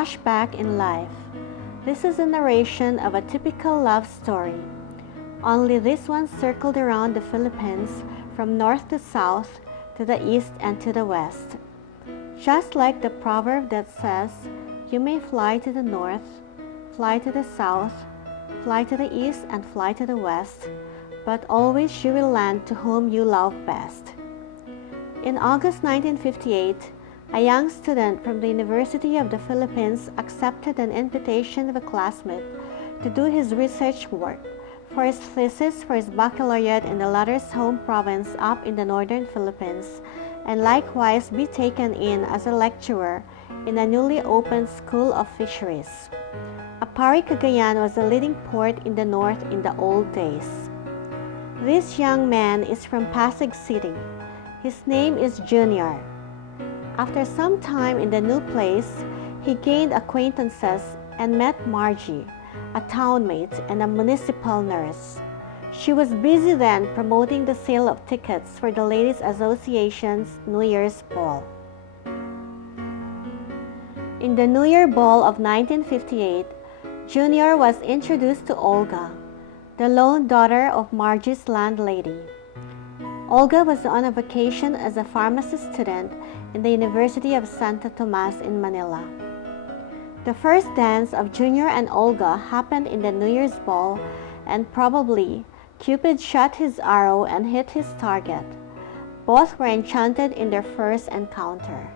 Flashback in life. This is a narration of a typical love story. Only this one circled around the Philippines from north to south, to the east and to the west. Just like the proverb that says, "You may fly to the north, fly to the south, fly to the east and fly to the west, but always you will land to whom you love best." In August 1958, a young student from the University of the Philippines accepted an invitation of a classmate to do his research work for his thesis for his baccalaureate in the latter's home province up in the northern Philippines, and likewise be taken in as a lecturer in a newly opened School of Fisheries. Apari, Cagayan was a leading port in the north in the old days. This young man is from Pasig City. His name is Junior. After some time in the new place, he gained acquaintances and met Margie, a townmate and a municipal nurse. She was busy then promoting the sale of tickets for the Ladies Association's New Year's Ball. In the New Year Ball of 1958, Junior was introduced to Olga, the lone daughter of Margie's landlady. Olga was on a vacation as a pharmacy student in the University of Santo Tomas in Manila. The first dance of Junior and Olga happened in the New Year's Ball, and probably Cupid shot his arrow and hit his target. Both were enchanted in their first encounter.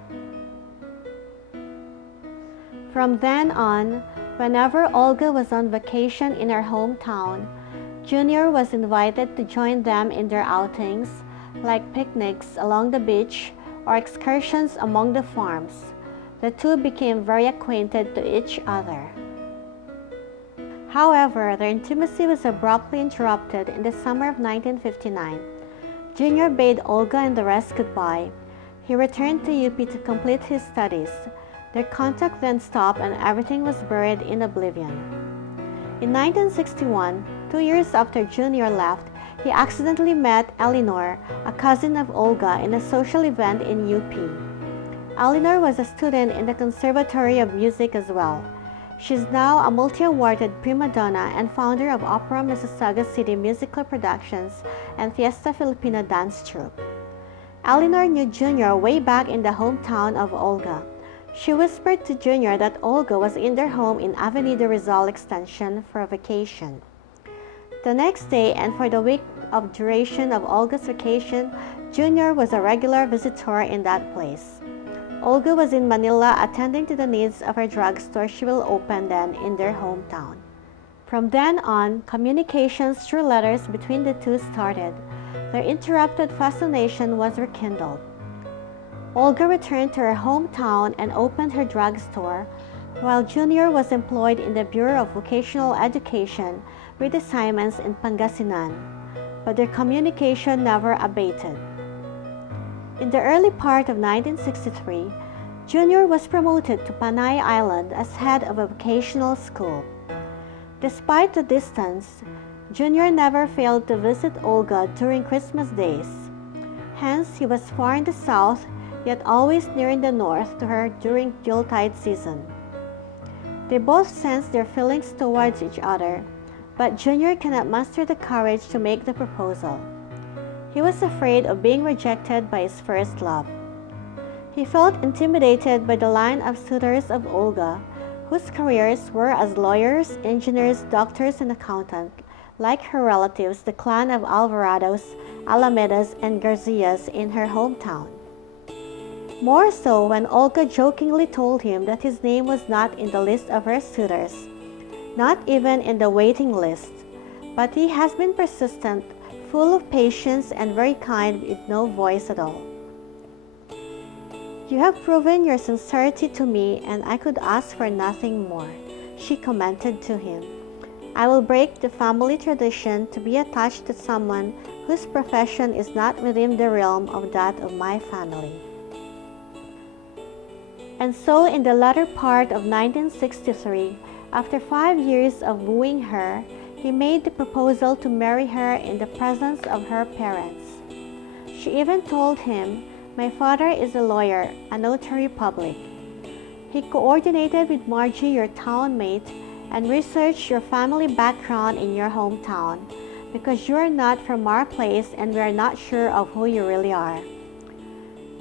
From then on, whenever Olga was on vacation in her hometown, Junior was invited to join them in their outings, like picnics along the beach or excursions among the farms. The two became very acquainted to each other. However, their intimacy was abruptly interrupted in the summer of 1959. Junior bade Olga and the rest goodbye. He returned to UP to complete his studies. Their contact then stopped and everything was buried in oblivion. In 1961, 2 years after Junior left, he accidentally met Eleanor, a cousin of Olga, in a social event in UP. Eleanor was a student in the Conservatory of Music as well. She is now a multi-awarded prima donna and founder of Opera Mississauga City Musical Productions and Fiesta Filipina Dance Troupe. Eleanor knew Junior way back in the hometown of Olga. She whispered to Junior that Olga was in their home in Avenida Rizal Extension for a vacation. The next day and for the week of duration of Olga's vacation, Junior was a regular visitor in that place. Olga was in Manila attending to the needs of her drugstore she will open then in their hometown. From then on, communications through letters between the two started. Their interrupted fascination was rekindled. Olga returned to her hometown and opened her drugstore, while Junior was employed in the Bureau of Vocational Education with assignments in Pangasinan, but their communication never abated. In the early part of 1963, Junior was promoted to Panay Island as head of a vocational school. Despite the distance, Junior never failed to visit Olga during Christmas days. Hence, he was far in the south, yet always near in the north to her during Yuletide season. They both sensed their feelings towards each other, but Junior cannot muster the courage to make the proposal. He was afraid of being rejected by his first love. He felt intimidated by the line of suitors of Olga, whose careers were as lawyers, engineers, doctors, and accountants, like her relatives, the clan of Alvarados, Alamedas, and Garcias in her hometown. More so when Olga jokingly told him that his name was not in the list of her suitors, not even in the waiting list, but he has been persistent, full of patience, and very kind with no voice at all. "You have proven your sincerity to me, and I could ask for nothing more," she commented to him. "I will break the family tradition to be attached to someone whose profession is not within the realm of that of my family." And so in the latter part of 1963, after 5 years of wooing her, he made the proposal to marry her in the presence of her parents. She even told him, "My father is a lawyer, a notary public." He coordinated with Margie, your town mate, and researched your family background in your hometown, because you are not from our place and we are not sure of who you really are.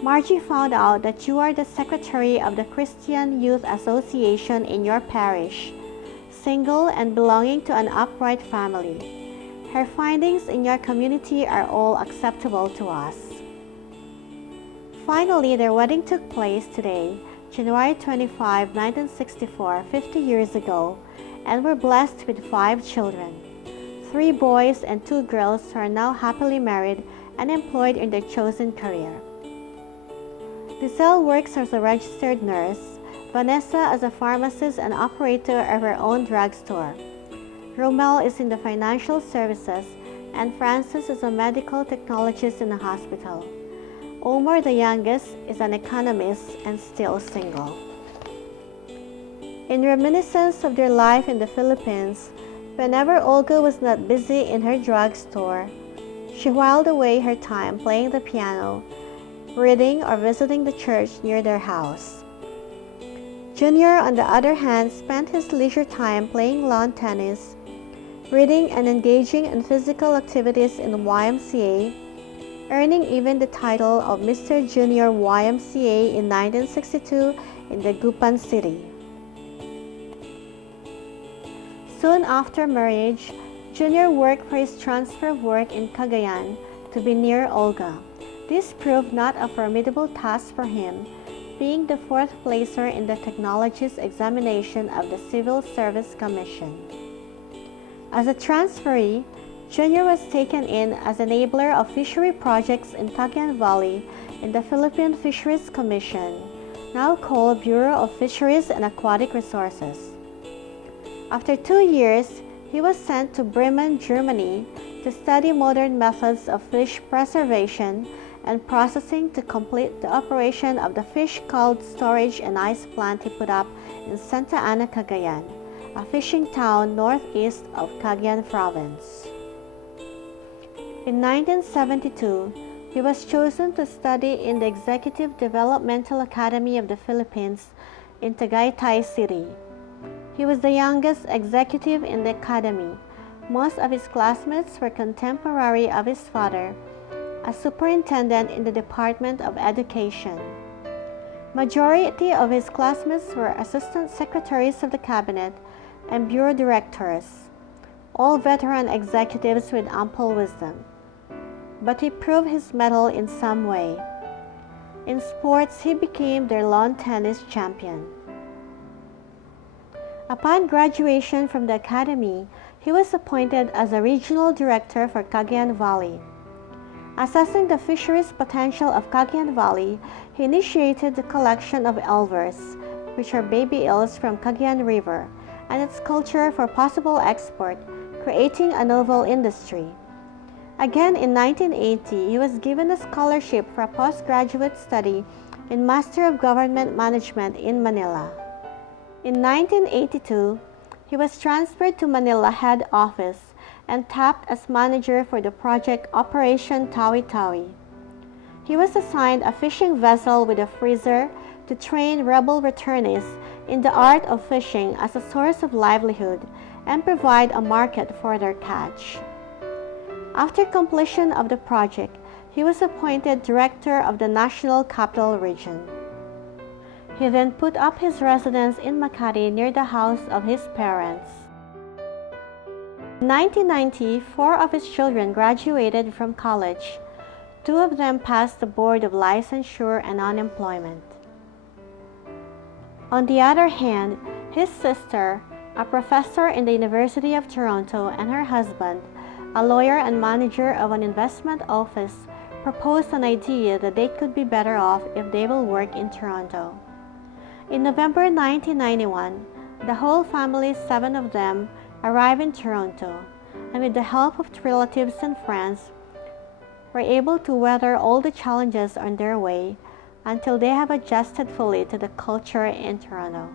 Margie found out that you are the secretary of the Christian Youth Association in your parish, single and belonging to an upright family. Her findings in your community are all acceptable to us. Finally, their wedding took place today, January 25, 1964, 50 years ago, and were blessed with 5 children. 3 boys and 2 girls who are now happily married and employed in their chosen career. Giselle works as a registered nurse, Vanessa as a pharmacist and operator of her own drugstore. Romel is in the financial services, and Francis is a medical technologist in a hospital. Omar, the youngest, is an economist and still single. In reminiscence of their life in the Philippines, whenever Olga was not busy in her drugstore, she whiled away her time playing the piano, reading, or visiting the church near their house. Junior, on the other hand, spent his leisure time playing lawn tennis, reading, and engaging in physical activities in the YMCA, earning even the title of Mr. Junior YMCA in 1962 in the Gupan City. Soon after marriage, Junior worked for his transfer of work in Cagayan to be near Olga. This proved not a formidable task for him, being the 4th placer in the technologist examination of the Civil Service Commission. As a transferee, Junior was taken in as enabler of fishery projects in Cagayan Valley in the Philippine Fisheries Commission, now called Bureau of Fisheries and Aquatic Resources. After 2 years, he was sent to Bremen, Germany to study modern methods of fish preservation and processing to complete the operation of the fish cold storage and ice plant he put up in Santa Ana, Cagayan, a fishing town northeast of Cagayan Province. In 1972, he was chosen to study in the Executive Developmental Academy of the Philippines in Tagaytay City. He was the youngest executive in the academy. Most of his classmates were contemporary of his father, a superintendent in the Department of Education. Majority of his classmates were assistant secretaries of the cabinet and bureau directors, all veteran executives with ample wisdom. But he proved his mettle in some way. In sports, he became their lawn tennis champion. Upon graduation from the academy, he was appointed as a regional director for Cagayan Valley. Assessing the fisheries potential of Cagayan Valley, he initiated the collection of elvers, which are baby eels from Cagayan River, and its culture for possible export, creating a novel industry. Again in 1980, he was given a scholarship for a postgraduate study in Master of Government Management in Manila. In 1982, he was transferred to Manila head office and tapped as manager for the project Operation Tawi-Tawi. He was assigned a fishing vessel with a freezer to train rebel returnees in the art of fishing as a source of livelihood and provide a market for their catch. After completion of the project, he was appointed director of the National Capital Region. He then put up his residence in Makati near the house of his parents. In 1990, 4 of his children graduated from college. 2 of them passed the Board of Licensure and Unemployment. On the other hand, his sister, a professor in the University of Toronto, and her husband, a lawyer and manager of an investment office, proposed an idea that they could be better off if they will work in Toronto. In November 1991, the whole family, 7 of them, arrived in Toronto, and with the help of relatives and friends, were able to weather all the challenges on their way until they have adjusted fully to the culture in Toronto.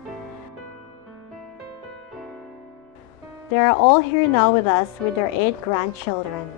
They are all here now with us with their 8 grandchildren.